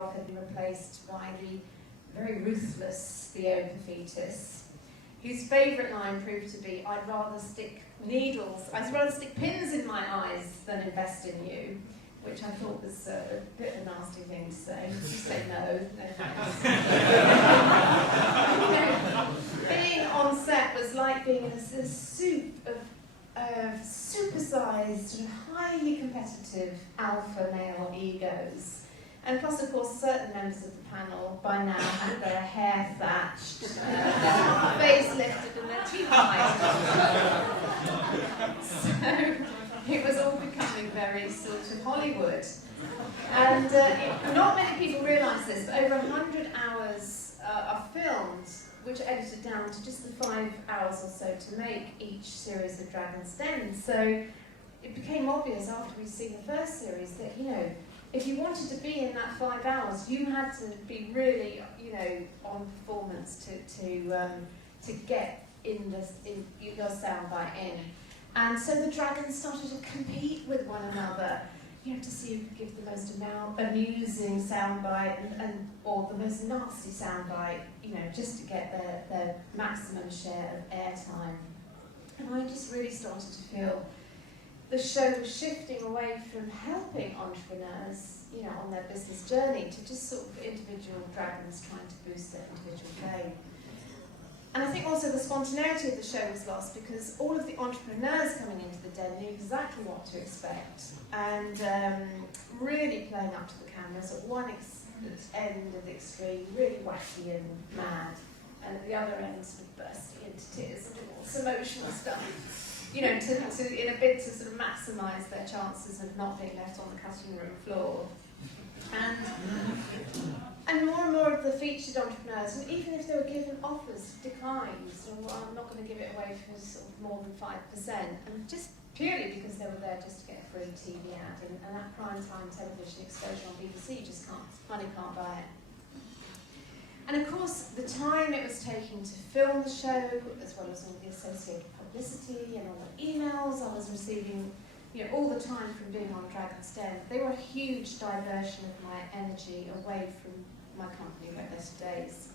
had been replaced by the very ruthless Theo Paphitis, whose favourite line proved to be, I'd rather stick pins in my eyes than invest in you, which I thought was a bit of a nasty thing to say. Just say no thanks. Being on set was like being in a soup of supersized, sort of highly competitive alpha male egos. And plus, of course, certain members of the panel by now had their hair thatched, their face lifted and their teeth white. So it was all becoming very sort of Hollywood. And not many people realise this, but over 100 hours are filmed, which are edited down to just the 5 hours or so to make each series of Dragon's Den. So it became obvious after we'd seen the first series that, you know, if you wanted to be in that 5 hours, you had to be really, you know, on performance to get in your soundbite in. And so the dragons started to compete with one another, you know, to see who could give the most amusing soundbite or the most nasty soundbite, you know, just to get their maximum share of airtime. And I just really started to feel the show was shifting away from helping entrepreneurs, you know, on their business journey to just sort of individual dragons trying to boost their individual fame. And I think also the spontaneity of the show was lost because all of the entrepreneurs coming into the den knew exactly what to expect and really playing up to the cameras at one end of the extreme, really wacky and mad, and at the other end sort of bursting into tears and doing all this emotional stuff. You know, in a bid to sort of maximise their chances of not being left on the cutting room floor. And more of the featured entrepreneurs, and even if they were given offers, declined, so well, I'm not going to give it away for sort of more than 5%, and just purely because they were there just to get a free TV ad, and that prime time television exposure on BBC just money can't buy it. And of course, the time it was taking to film the show, as well as all the associated publicity and all the emails I was receiving, you know, all the time from being on Dragon's Den, they were a huge diversion of my energy away from my company, Red Letter Days.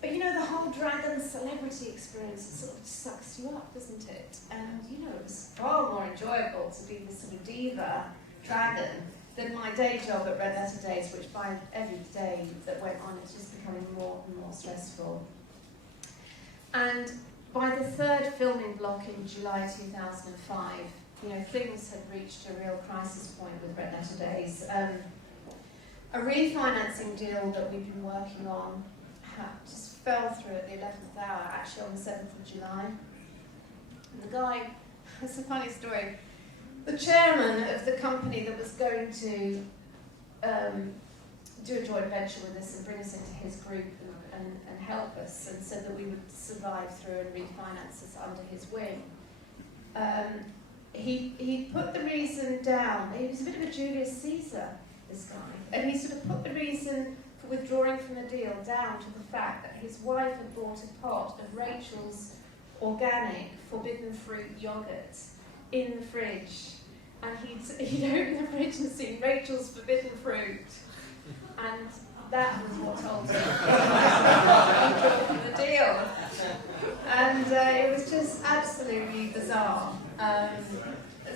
But you know, the whole Dragon celebrity experience sort of sucks you up, doesn't it? And you know, it was far more enjoyable to be this sort of diva dragon than my day job at Red Letter Days, which by every day that went on, it's just becoming more and more stressful. And by the third filming block in July 2005, you know, things had reached a real crisis point with Red Letter Days. A refinancing deal that we'd been working on just fell through at the 11th hour, actually on the 7th of July. And the guy, it's a funny story, the chairman of the company that was going to do a joint venture with us and bring us into his group and help us, and said that we would survive through and refinance us under his wing. He put the reason down. He was a bit of a Julius Caesar, this guy, and he sort of put the reason for withdrawing from the deal down to the fact that his wife had bought a pot of Rachel's organic forbidden fruit yogurt in the fridge, and he'd opened the fridge and seen Rachel's forbidden fruit, and that was what told him the deal. And it was just absolutely bizarre.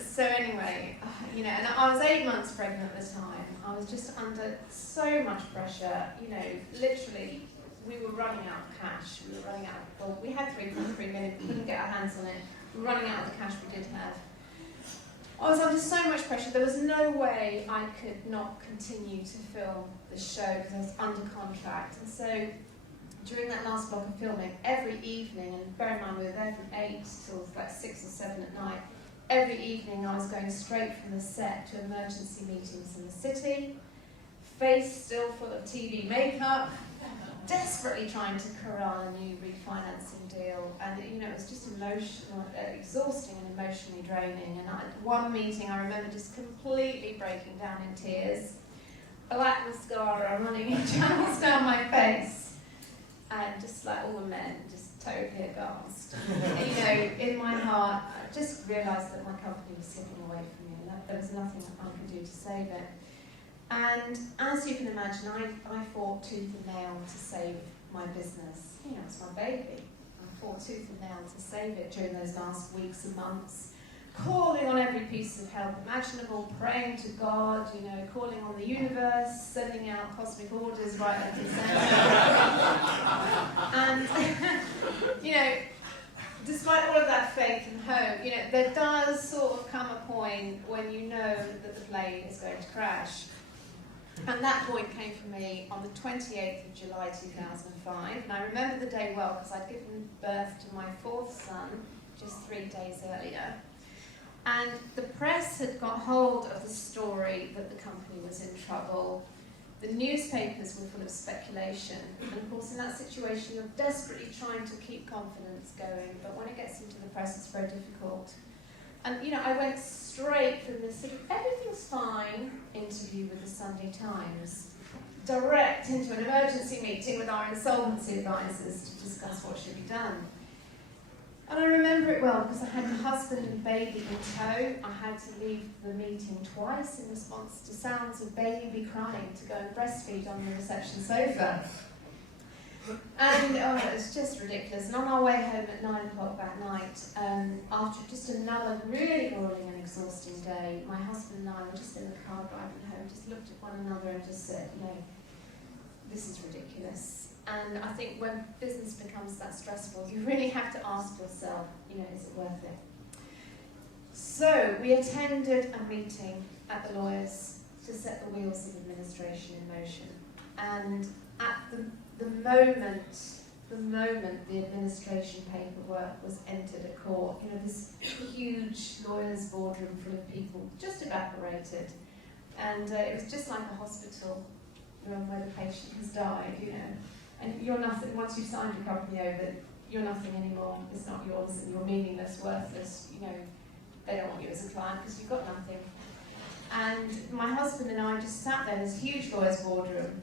So anyway, you know, and I was 8 months pregnant at the time. I was just under so much pressure, you know, literally we were running out of cash. We were running out, well, we had 3.3 million, we couldn't get our hands on it. We were running out of the cash we did have. I was under so much pressure, there was no way I could not continue to film the show because I was under contract. And so during that last block of filming, every evening, and bear in mind we were there from 8 till like 6 or 7 at night, every evening I was going straight from the set to emergency meetings in the city, face still full of TV makeup, desperately trying to corral a new refinancing deal, and you know, it was just emotional, exhausting and emotionally draining. And at one meeting I remember just completely breaking down in tears, black mascara running in channels down my face, and just like all the men, just totally aghast. You know, in my heart, I just realised that my company was slipping away from me, and that there was nothing that I could do to save it. And as you can imagine, I fought tooth and nail to save my business. You know, it's my baby. I fought tooth and nail to save it during those last weeks and months, calling on every piece of help imaginable, praying to God, you know, calling on the universe, sending out cosmic orders right left and centre. And, you know, despite all of that faith and hope, you know, there does sort of come a point when you know that the plane is going to crash. And that point came for me on the 28th of July 2005. And I remember the day well because I'd given birth to my fourth son just 3 days earlier. And the press had got hold of the story that the company was in trouble. The newspapers were full of speculation. And of course, in that situation, you're desperately trying to keep confidence going. But when it gets into the press, it's very difficult. And, you know, I went straight from this sort of everything's fine interview with the Sunday Times, direct into an emergency meeting with our insolvency advisors to discuss what should be done. And I remember it well because I had the husband and baby in tow. I had to leave the meeting twice in response to sounds of baby crying to go and breastfeed on the reception sofa. And it was just ridiculous. And on our way home at 9 o'clock that night, after just another really grueling and exhausting day, my husband and I were just in the car driving home, just looked at one another and just said, you know, this is ridiculous. And I think when business becomes that stressful, you really have to ask yourself, you know, is it worth it? So we attended a meeting at the lawyers to set the wheels of administration in motion. And at the moment the administration paperwork was entered at court, you know, this huge lawyers' boardroom full of people just evaporated. And it was just like a hospital room where the patient has died, you know. And you're nothing, once you've signed your company over, you're nothing anymore, it's not yours, and you're meaningless, worthless, you know, they don't want you as a client because you've got nothing. And my husband and I just sat there in this huge lawyer's boardroom,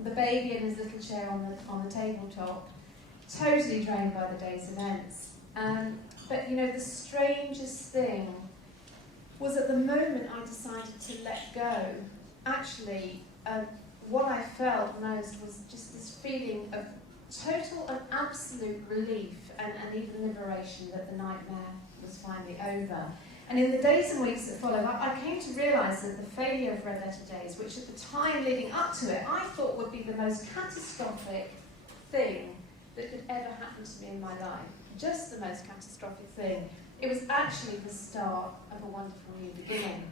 the baby in his little chair on the tabletop, totally drained by the day's events. But you know, the strangest thing was at the moment I decided to let go, actually, what I felt most was just this feeling of total and absolute relief and even liberation that the nightmare was finally over. And in the days and weeks that followed, I came to realise that the failure of Red Letter Days, which at the time leading up to it, I thought would be the most catastrophic thing that could ever happen to me in my life, just the most catastrophic thing, it was actually the start of a wonderful new beginning.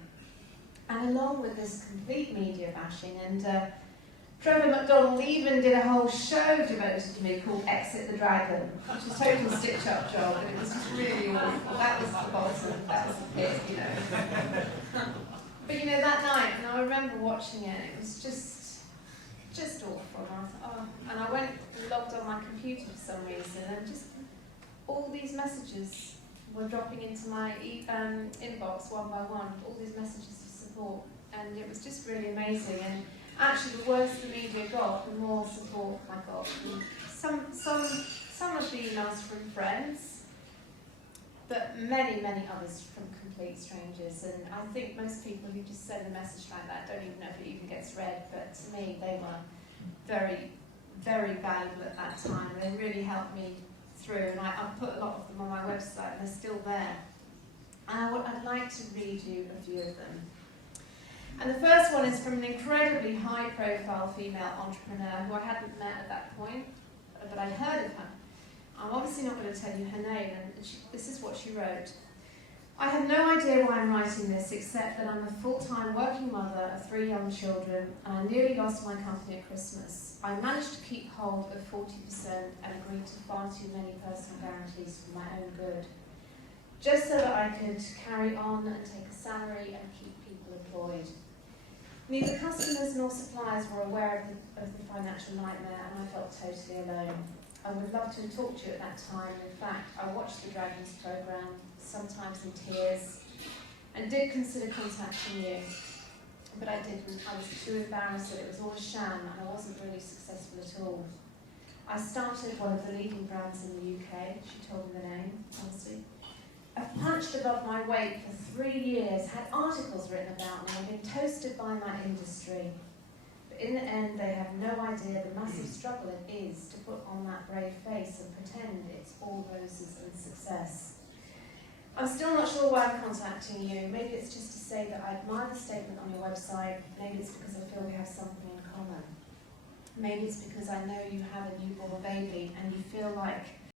And along with this complete media bashing, and Trevor McDonald even did a whole show devoted to me called Exit the Dragon, which was a total stitch-up job, and it was just really awful. That was the bottom, that was the pit, you know. But you know, that night, and I remember watching it, it was just awful. And I thought, oh, and I went and logged on my computer for some reason, and just all these messages were dropping into my inbox one by one, all these messages of support, and it was just really amazing. And actually, the worse the media got, the more support I got. And some of the emails from friends, but many others from complete strangers. And I think most people who just send a message like that don't even know if it even gets read. But to me, they were very, very valuable at that time. They really helped me through, and I put a lot of them on my website, and they're still there. And I'd like to read you a few of them. And the first one is from an incredibly high-profile female entrepreneur who I hadn't met at that point, but I'd heard of her. I'm obviously not going to tell you her name, and this is what she wrote. I have no idea why I'm writing this, except that I'm a full-time working mother of 3 young children, and I nearly lost my company at Christmas. I managed to keep hold of 40% and agreed to far too many personal guarantees for my own good, just so that I could carry on and take a salary and keep people employed. Neither customers nor suppliers were aware of the financial nightmare, and I felt totally alone. I would love to have talked to you at that time. In fact, I watched the Dragons programme, sometimes in tears, and did consider contacting you, but I didn't. I was too embarrassed that it was all a sham, and I wasn't really successful at all. I started one of the leading brands in the UK, she told me the name, honestly, I've punched above my weight for 3 years, had articles written about me, and been toasted by my industry. But in the end, they have no idea the massive struggle it is to put on that brave face and pretend it's all roses and success. I'm still not sure why I'm contacting you. Maybe it's just to say that I admire the statement on your website. Maybe it's because I feel we have something in common. Maybe it's because I know you have a newborn baby and you feel like